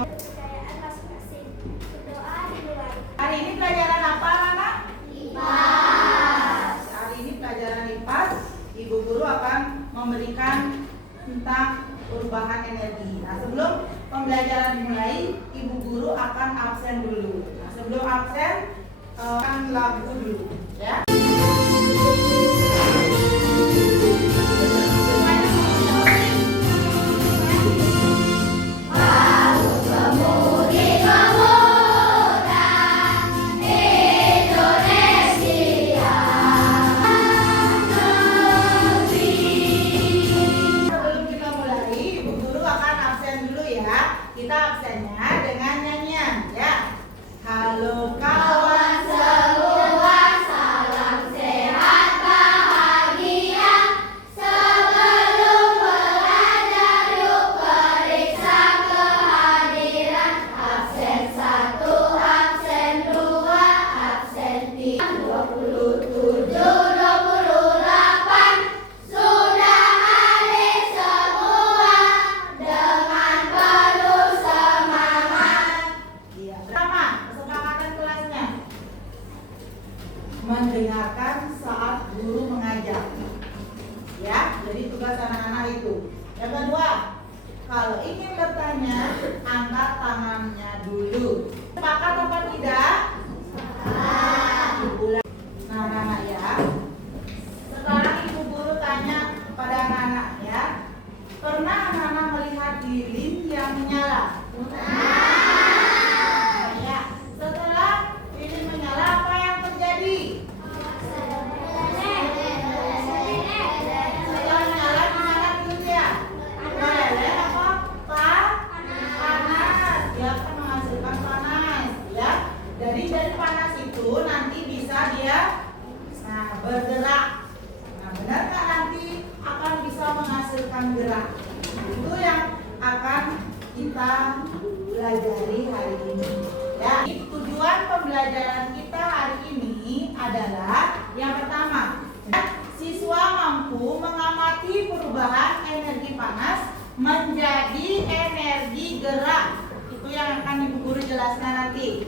Kepercayaan masing-masing. Berdoa dimulai. Hari ini pelajaran apa, anak? IPAS. Hari ini pelajaran IPAS. Ibu guru akan memberikan tentang perubahan energi. Nah, sebelum pembelajaran dimulai, ibu guru akan absen dulu. Nah, sebelum absen, akan lagu dulu, ya. Kita absennya dengan nyanyian, ya. Halo kawan semua, salam sehat bahagia. Sebelum belajar yuk periksa kehadiran. Absen 1, absen 2, absen 3, 27, 28. Sudah hadir semua dengan penuh semangat. Iya. Pertama, kesepakatan kelasnya mendengarkan saat guru mengajar. Ya, jadi tugas anak-anak itu. Yang kedua, kalau ingin bertanya, angkat tangannya dulu. Sepakat apa tidak? Sepakat. Nah, anak-anak ya. Sekarang ibu guru tanya kepada anak-anak ya. Pernah anak-anak melihat lilin yang menyala? Nah, ya. Setelah lilin menyala, apa yang terjadi? Setelah menyala gimana dulu ya? Meleleh apa? Panas. Dia akan menghasilkan panas, ya. Dari panas itu nanti bisa dia bergerak. Nah, benar nggak nanti akan bisa menghasilkan gerak? Itu yang akan kita pelajari hari ini. Ya, tujuan pembelajaran kita hari ini adalah yang pertama, siswa mampu mengamati perubahan energi panas menjadi energi gerak. Itu yang akan ibu guru jelaskan nanti.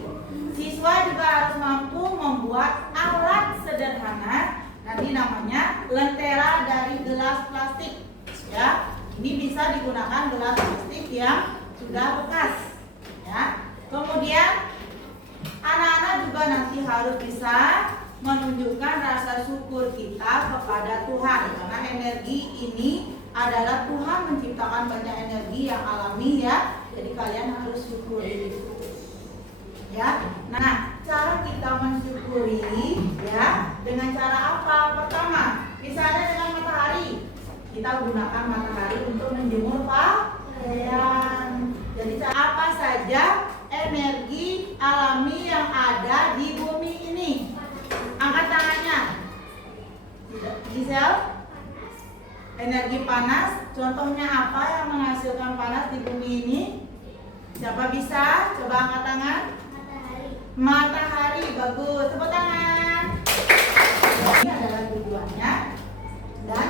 Siswa juga harus mampu membuat alat sederhana, nanti namanya lentera dari gelas plastik. Ya, ini bisa digunakan gelas plastik yang sudah bekas. Ya, kemudian anak-anak juga nanti harus bisa menunjukkan rasa syukur kita kepada Tuhan, karena energi ini adalah Tuhan menciptakan banyak energi yang alami, ya. Jadi kalian harus syukuri. Ya, nah cara kita mensyukuri ya dengan cara apa? Pertama, misalnya dengan matahari. Kita gunakan matahari untuk menjemur pakaian. Jadi apa saja energi alami yang ada di bumi ini? Angkat tangannya. Gisel? Energi panas. Contohnya apa yang menghasilkan panas di bumi ini? Siapa bisa? Coba angkat tangan. Matahari, bagus, tepuk tangan. Ini adalah tujuannya dan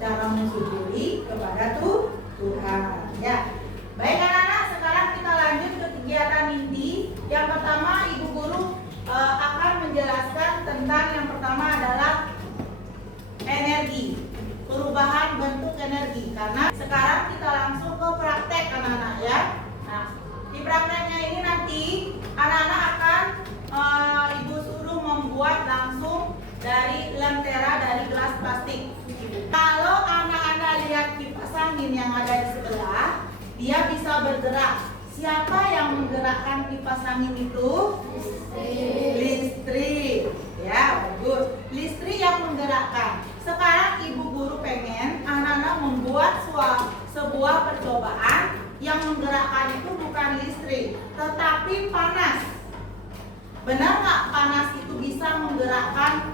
cara mensyukuri kepada Tuhan. Ya, baik anak-anak, sekarang kita lanjut ke kegiatan inti. Yang pertama, ibu guru akan menjelaskan tentang yang pertama adalah energi, perubahan bentuk energi. Karena sekarang kita langsung ke praktek anak-anak ya. Nah, di prakteknya ini nanti anak-anak akan ibu suruh membuat langsung dari lentera dari gelas plastik. Kalau anak-anak lihat kipas angin yang ada di sebelah, dia bisa bergerak. Siapa yang menggerakkan kipas angin itu? Listrik. Ya, bagus. Listrik yang menggerakkan. Sekarang ibu guru pengen anak-anak membuat sebuah percobaan yang menggerakkan itu bukan listrik, tetapi panas. Benar nggak panas itu bisa menggerakkan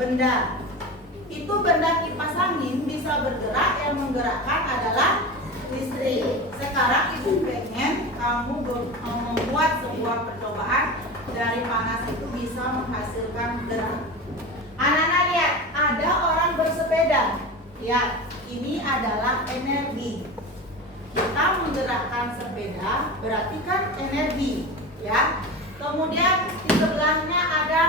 benda? Itu benda kipas angin bisa bergerak, yang menggerakkan adalah listrik. Sekarang ibu pengen kamu membuat sebuah percobaan dari panas itu bisa menghasilkan gerak. Anak-anak lihat, ada orang bersepeda. Lihat, ini adalah energi. kita menggerakkan sepeda berarti kan energi, ya. Kemudian di sebelahnya ada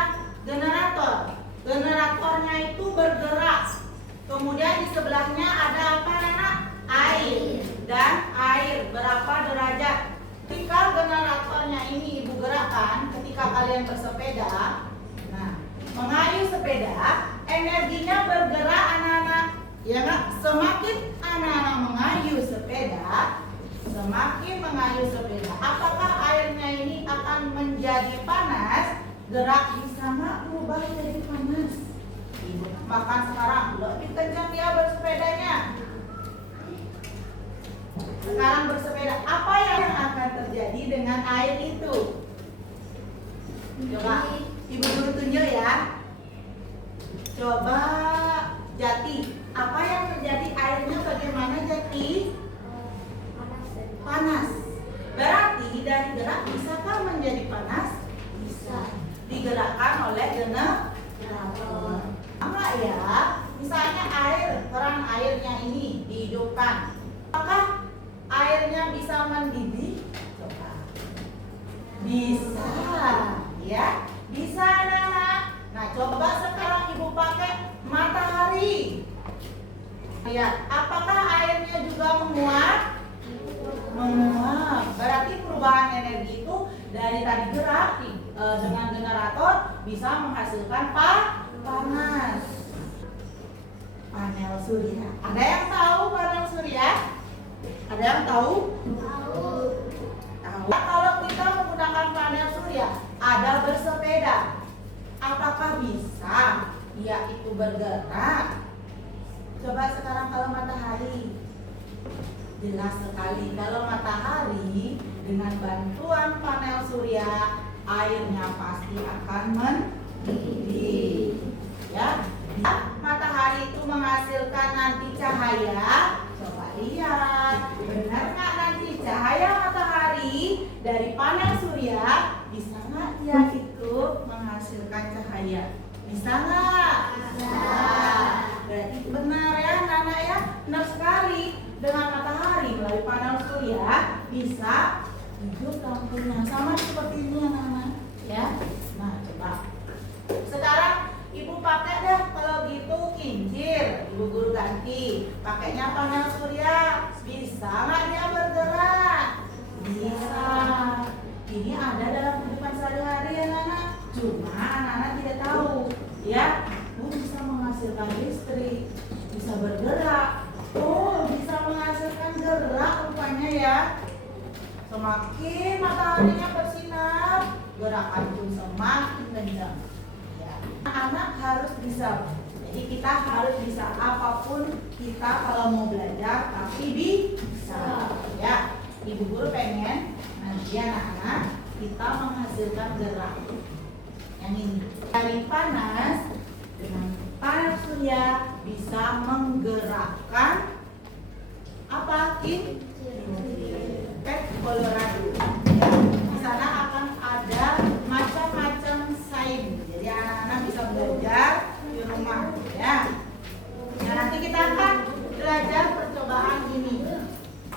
generator. Generatornya itu bergerak. Kemudian di sebelahnya ada apa, Nana? Air. Dan air berapa derajat? Ketika generatornya ini ibu gerakkan, ketika kalian bersepeda, nah, mengayuh sepeda, energinya bergerak, anak-anak. Ya nggak? Semakin anak-anak mengayuh sepeda, semakin mengayuh sepeda, apakah airnya ini akan menjadi panas? Gerak bisa nggak berubah jadi panas? Ibu makan sekarang lebih kencang dia bersepedanya. Sekarang bersepeda, apa yang akan terjadi dengan air itu? Coba ibu guru tunjuk ya. Coba Jati, apa yang terjadi, airnya bagaimana Jati? Panas. Berarti dari gerak bisakah menjadi panas? Bisa. Digerakkan oleh generator. Enggak ya? Misalnya air, keran airnya ini dihidupkan. Apakah airnya bisa mendidih? Coba. Bisa, ya? Bisa, anak-anak. Nah, coba sekarang ibu pakai matahari. Lihat, apakah airnya juga menguap? Menguap. Berarti perubahan energi itu dari tadi gerak dengan generator bisa menghasilkan panas. Panel surya. Ada yang tahu panel surya? Ada yang tahu? Tahu. Kalau kita menggunakan panel surya, ada bersepeda. Apakah bisa dia itu bergerak? Coba sekarang kalau matahari. Jelas sekali kalau matahari dengan bantuan panel surya, airnya pasti akan mendidih. Ya, matahari itu menghasilkan nanti cahaya. Coba lihat, benar nggak nanti cahaya matahari dari panel surya bisa nggak dia itu menghasilkan cahaya? Bisa nggak? Bisa. Berarti benar ya, Nana ya, benar sekali. Dengan matahari melalui panel surya bisa hidup lampunya sama seperti ini ya, Nana. Ya, nah coba. Sekarang ibu pakai deh kalau gitu kincir. Ibu guru ganti. Pakainya panel surya. Bisa nggak dia bergerak? Bisa. Ini ada dalam kehidupan sehari-hari ya, Nana. Cuma anak-anak tidak tahu. Ya, bisa menghasilkan listrik, bisa bergerak. Oh, bisa menghasilkan gerak rupanya ya. Semakin mataharinya bersinar, gerakan pun semakin kencang. Ya. Anak harus bisa. Jadi kita harus bisa apapun kita kalau mau belajar, tapi bisa. Ya, ibu guru pengen nanti anak-anak kita menghasilkan gerak. Yang ini dari panas dengan panel surya bisa menggerakkan apa? Kincir Colorado. Ya, di sana akan ada macam-macam sains. Jadi anak-anak bisa belajar di rumah ya. Nah, nanti kita akan belajar percobaan ini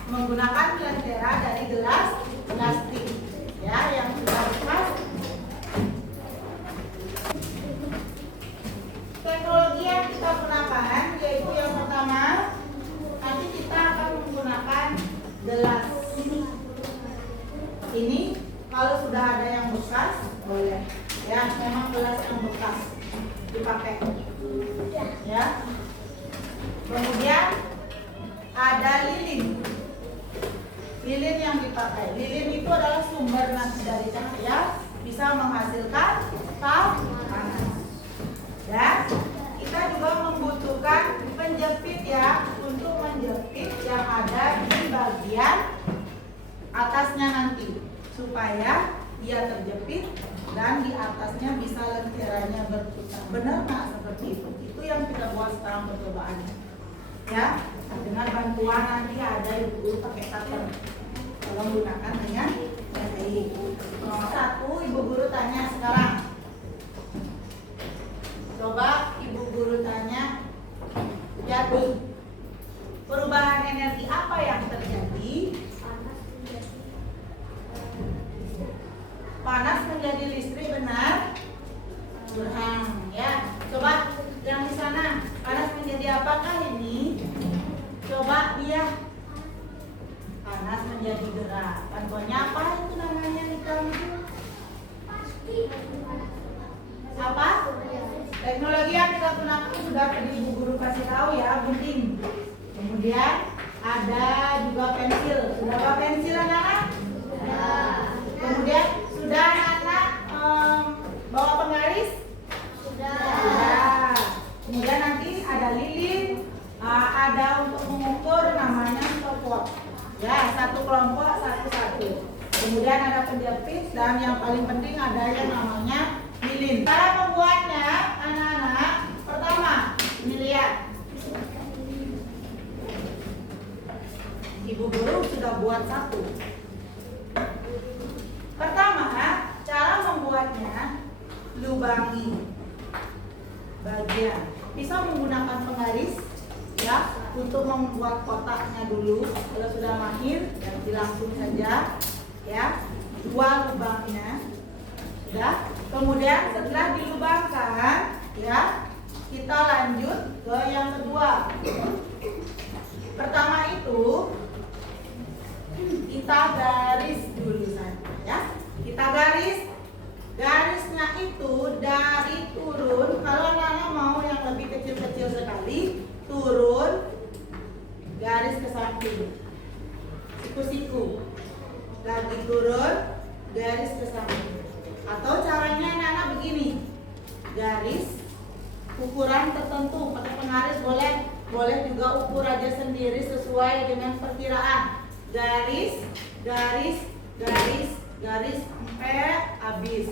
menggunakan lentera dari gelas plastik ya yang sudah bekas. Teknologi yang kita gunakan yaitu yang pertama, nanti kita akan menggunakan gelas ini. Kalau sudah ada yang bekas boleh ya, memang gelas yang bekas dipakai ya. Kemudian ada lilin. Lilin yang dipakai, lilin itu adalah sumber nanti dari cahaya, bisa menghasilkan panas. Dan kita juga membutuhkan penjepit ya, untuk menjepit yang ada di bagian atasnya nanti, supaya dia terjepit dan di atasnya bisa lenteranya berputar. Benar nggak seperti itu? Itu yang kita buat sekarang percobaannya. Ya, dengan bantuan nanti ada ibu pakai cutter. Kalau menggunakan dengan baik. Nomor 1, ibu guru tanya sekarang. Coba ibu guru tanya, jadi perubahan energi apa yang terjadi panas menjadi listrik, benar? Berhang, ya. Coba yang di sana, panas menjadi apakah ini? Coba dia. Panas menjadi gerak. Contohnya apa itu namanya di kamu? Apa? Teknologi yang kita gunakan sudah tadi ibu guru kasih tahu ya, gunting. Kemudian ada juga pensil. Sudah bawa pensil anak-anak? Kemudian sudah anak-anak bawa penggaris? Sudah. Kemudian nanti ada lilin, ada untuk mengukur namanya stopwatch. Ya, satu kelompok satu-satu. Kemudian ada penjepit dan yang paling penting ada yang namanya lilin. Cara membuatnya, anak-anak, pertama, ini lihat. Ibu guru sudah buat satu. Pertama, cara membuatnya, lubangi bagian. Bisa menggunakan penggaris ya untuk membuat kotaknya dulu. Kalau sudah mahir, ganti langsung saja ya. Dua lubangnya. Ya. Kemudian setelah dilubangkan ya, kita lanjut ke yang kedua. Pertama itu kita garis dulu saja ya. Kita garisnya itu dari turun. Kalau anak-anak mau yang lebih kecil-kecil sekali, turun garis ke samping, siku-siku, lagi turun garis ke samping. Atau caranya anak-anak begini, garis ukuran tertentu pakai penggaris boleh juga ukur aja sendiri sesuai dengan perkiraan. Garis sampai habis.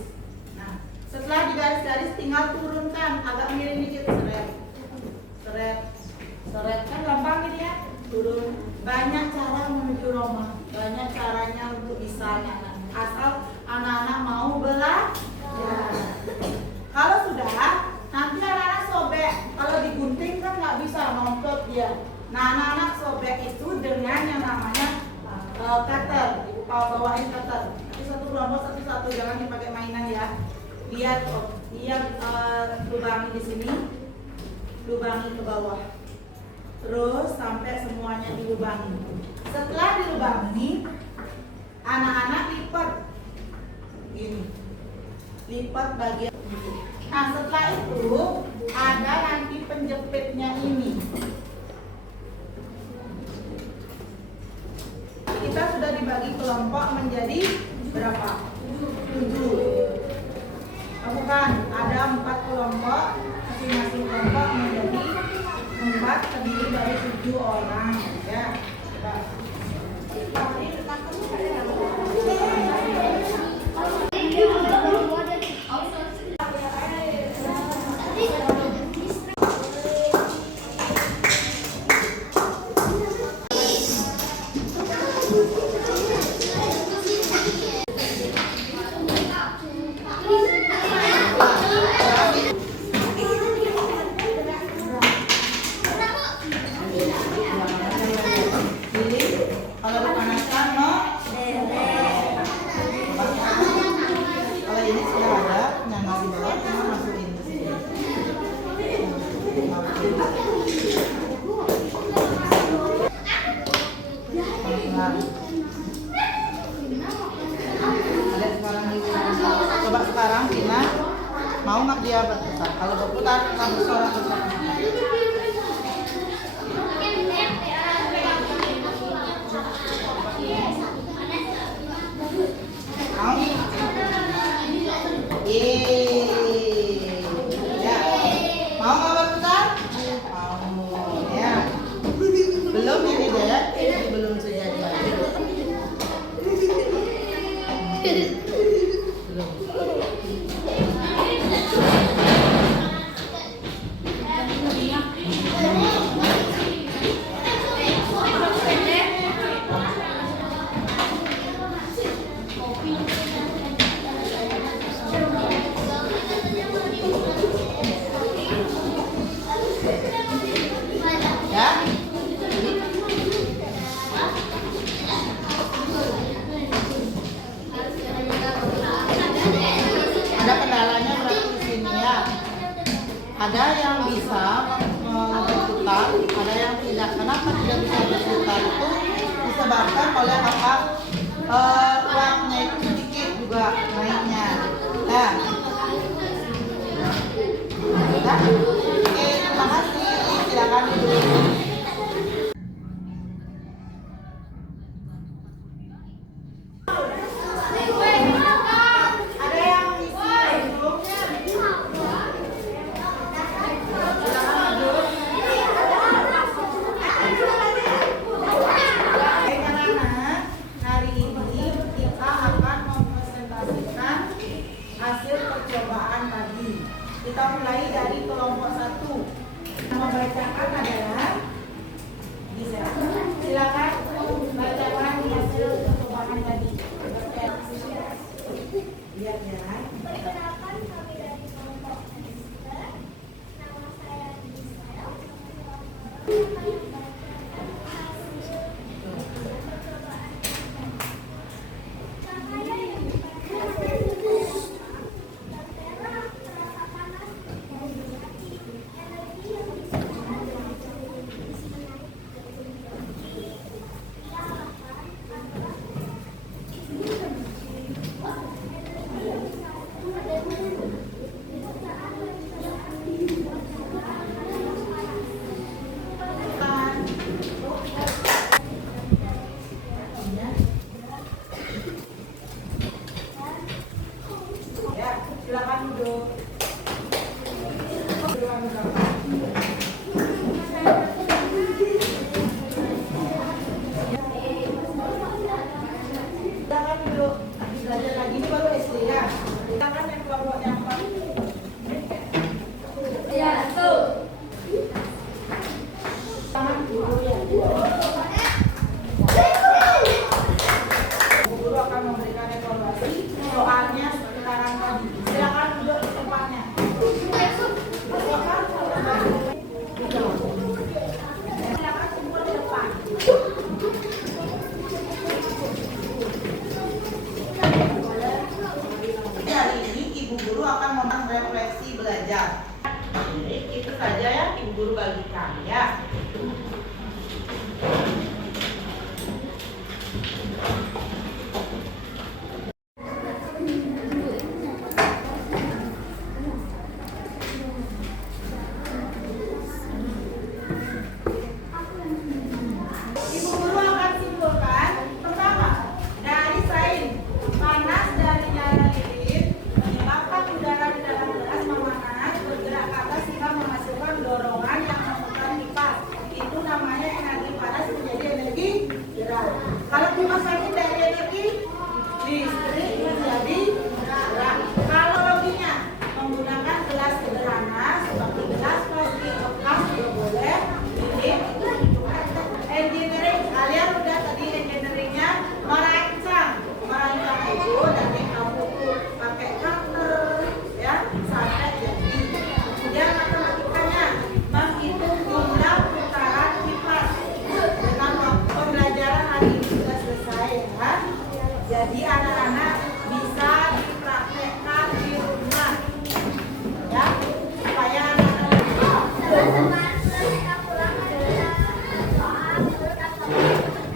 Nah, setelah digaris-garis tinggal turunkan agak miring dikit, seret kan gampang ini ya, turun. Banyak cara menuju Roma, banyak caranya untuk bisa asal anak-anak mau belajar. Kalau sudah, nanti anak-anak sobek. Kalau digunting kan nggak bisa nontot dia. Nah, anak-anak sobek itu dengan yang namanya cutter. Bawain cutter. Nanti satu kelompok satu-satu, jangan dipakai mainan ya. Lihat lubangi di sini, lubangi ke bawah. Terus sampai semuanya dilubangi. Setelah dilubangi, anak-anak lipat gini, lipat bagian. Nah, setelah itu ada nanti penjepitnya ini. Kita sudah dibagi kelompok menjadi berapa? 7. Bukan, ada 4 kelompok. Masing-masing kelompok menjadi 4, terdiri dari 7 orang ya. Coba sekarang Tina, mau nggak dia berputar? Kalau berputar, kita bersorak bersama. Mau? Ya. Mau nggak berputar? Mau. Ya. Belum ini deh, ini belum sejadi lagi. Ya. ada yang bisa berputar, ada yang tidak. Kenapa tidak bisa berputar itu disebabkan oleh apa? Uapnya itu sedikit juga naiknya. Nah, oke, terima kasih. Silakan duduk. Ada yang isi duduk? Silakan duduk. Baik anak-anak, hari ini kita akan mempresentasikan hasil percobaan tadi. Kita mulai dari kelompok 1. Membacakan adalah bisa. Silakan bacakan hasil percobaan tadi. Lihat ya. Perkenalkan kami dari kelompok Ester. Nama saya Gisel. Cahaya yang dipancarkan baktera terasa panas dari api. Energi yang dikeluarkan dari cahaya bisa naik ke tinggi. Ia akan adalah Ya, silakan duduk. Silakan duduk. Habis belajar lagi ini baru SD ya. Silakan yang kelompok yang empat. Tangan dulu ya. Guru akan memberikan evaluasi soalnya sekarang tadi. Silakan duduk di tempatnya. Silakan kumpul di depan. Hari ini Ibu Guru akan membahas refleksi belajar. Jadi itu saja ya Ibu Guru bagikan ya. Ibu Guru akan simpulkan pertama dari sains panas dari nyala lilin menyebabkan udara di dalam gelas memanas bergerak ke atas sehingga menghasilkan dorongan yang memutar kipas. Itu namanya energi panas menjadi energi gerak. Kalau kipas angin dari energi listrik menjadi gerak. Kalau loginya menggunakan gelas sederhana seperti gelas plastik bekas juga boleh. Ini engineering, kalian udah tadi engineeringnya merancang itu dari kamu tuh pakai cutter ya sampai jadi. Kemudian matematikanya menghitung jumlah putaran kipas. Dengan pembelajaran hari ini sudah selesai ya. Jadi anak-anak bisa dipraktekkan di rumah ya supaya anak-anak teman-teman kita pulang adalah soal menurut atau kepercayaan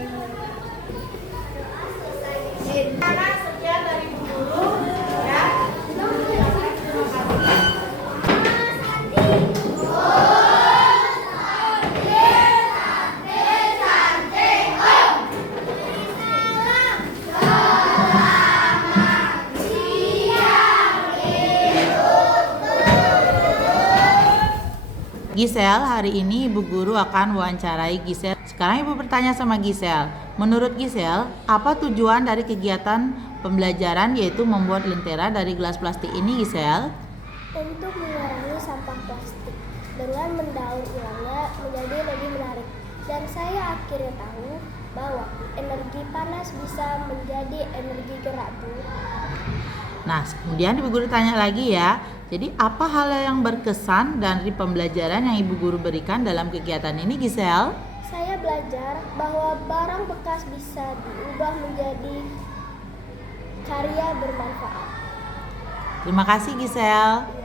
masing-masing. Doa selesai. Karena sekian dari Bu Guru ya. Terima kasih. Gisel, hari ini Ibu Guru akan wawancarai Gisel. Sekarang Ibu bertanya sama Gisel. Menurut Gisel, apa tujuan dari kegiatan pembelajaran yaitu membuat lentera dari gelas plastik ini, Gisel? Untuk mengurangi sampah plastik dengan mendaur ulangnya menjadi lebih menarik. Dan saya akhirnya tahu bahwa energi panas bisa menjadi energi gerak, Bu. Nah, kemudian Ibu Guru tanya lagi ya. Jadi apa hal yang berkesan dari pembelajaran yang Ibu Guru berikan dalam kegiatan ini, Gisel? Saya belajar bahwa barang bekas bisa diubah menjadi karya bermanfaat. Terima kasih Gisel.